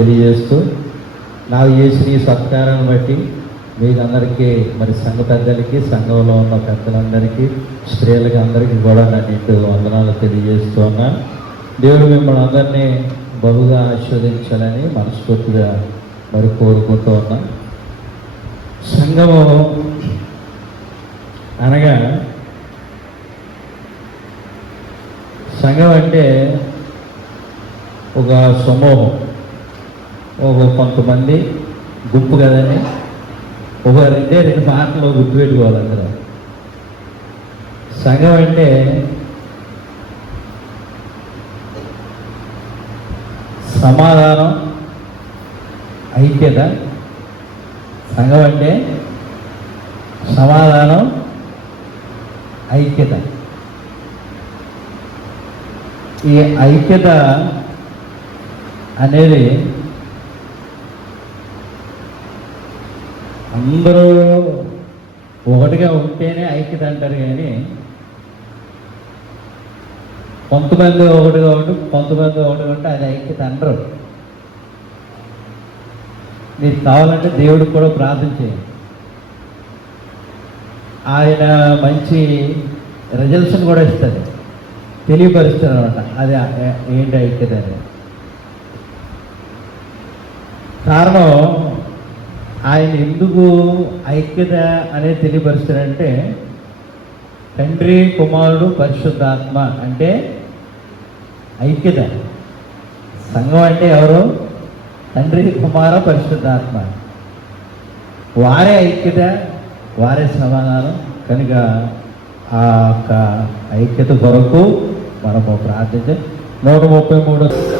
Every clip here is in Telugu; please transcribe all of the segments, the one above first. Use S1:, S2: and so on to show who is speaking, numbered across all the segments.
S1: తెలియజేస్తూ నాకు చేసిన ఈ సత్కారాన్ని బట్టి మీకందరికీ మరి సంఘ పెద్దలకి సంఘంలో ఉన్న పెద్దలందరికీ స్త్రీలకి అందరికీ కూడా నా వందనాలు తెలియజేస్తూ ఉన్నా. దేవుడు మిమ్మల్ని అందరినీ బహుగా ఆస్వాదించాలని మనస్ఫూర్తిగా మరి కోరుకుంటూ ఉన్నా. సంఘము అనగా సంఘం అంటే ఒక సమూహం. కొంతమంది గుంపు కదండి. ఒక రెండే రెండు మాటలు గుర్తుపెట్టుకోవాలి అందరూ. సంఘం అంటే సమాధానం ఐక్యత. సంఘం అంటే సమాధానం ఐక్యత. ఈ ఐక్యత అనేది అందరూ ఒకటిగా ఉంటేనే ఐక్యత అంటారు కానీ కొంతమంది ఒకటిగా ఉండి కొంతమంది ఒకటిగా ఉంటే అది ఐక్యత అంటారు. మీకు కావాలంటే దేవుడికి కూడా ప్రార్థన చేయండి. ఆయన మంచి రిజల్ట్స్ని కూడా ఇస్తుంది తెలియపరుస్తారు అనమాట అది ఏంటి ఐక్యత అని కారణం ఆయన ఎందుకు ఐక్యత అనేది తెలియపరుస్తారంటే తండ్రి కుమారుడు పరిశుద్ధాత్మ అంటే ఐక్యత. సంఘం అంటే ఎవరు? తండ్రి కుమార పరిశుద్ధాత్మ. వారే ఐక్యత వారే సమాధానం. కనుక ఆ యొక్క ఐక్యత కొరకు మనము ప్రార్థించ నూట ముప్పై మూడు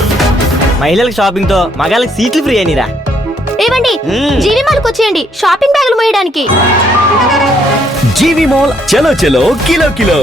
S2: మహిళలకు షాపింగ్తో మగాళ్ళకి సీట్లు ఫ్రీ అయినరా.
S3: ఏవండి? జీవి మాల్కి వచ్చేయండి షాపింగ్ బ్యాగులు మోయడానికి.
S4: జీవి మాల్ చలో చలో కిలో కిలో.